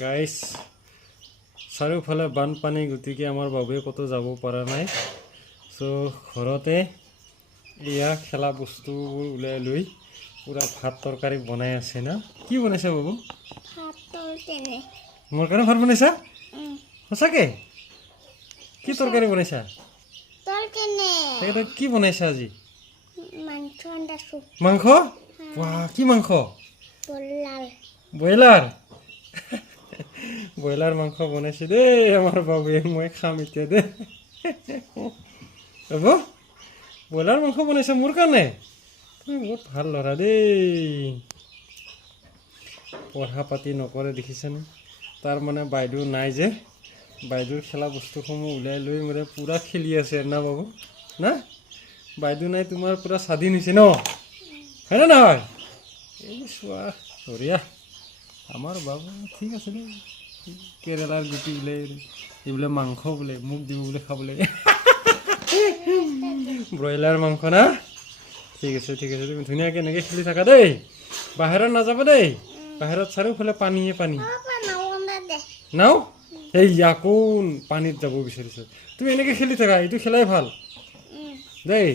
guys চাৰিওফালে বানপানী গতিকে আমাৰ বাবুৱে ক'তো যাব পৰা নাই সো ঘৰতে এয়া খেলা বস্তুবোৰ উলাই লৈ পুৰা ভাত তৰকাৰী বনাই আছে না কি বনাইছা বাবু ভাত তৰকাৰী মোৰ কাৰণে ভাত বনাইছা সঁচাকে কি তৰকাৰী বনাইছা এটা কি বনাইছা আজি মাংস বাহ কি মাংস ব্ৰইলাৰ মাংস বনাইছে দেই আমাৰ বাবুৱে মই খাম এতিয়া দে হ'ব ব্ৰইলাৰ মাংস বনাইছে মোৰ কাৰণে তুমি বহুত ভাল ল'ৰা দেই পঢ়া পাতি নকৰে দেখিছেনে তাৰ মানে বাইদেউ নাই যে বাইদেউৰ খেলা বস্তুসমূহ উলাই লৈ মানে পুৰা খেলি আছে না বাবু না বাইদেউ নাই তোমাৰ পুৰা স্বাধীন হৈছে ন হয়নে নহয় এই চোৱা বঢ়িয়া আমাৰ বাবু ঠিক আছে দেই কেৰেলাৰ গুটি বোলে এইবোলে মাংস বোলে মোক দিব বোলে খাবলৈ ব্ৰইলাৰ মাংস না ঠিক আছে তুমি ধুনীয়াকৈ এনেকৈ খেলি থাকা দেই বাহিৰত নাযাবা দেই বাহিৰত চাৰিওফালে পানীয়ে পানী নাও এই আকৌ পানীত যাব বিচাৰিছে তুমি এনেকৈ খেলি থাকা এইটো খেলাই ভাল দেই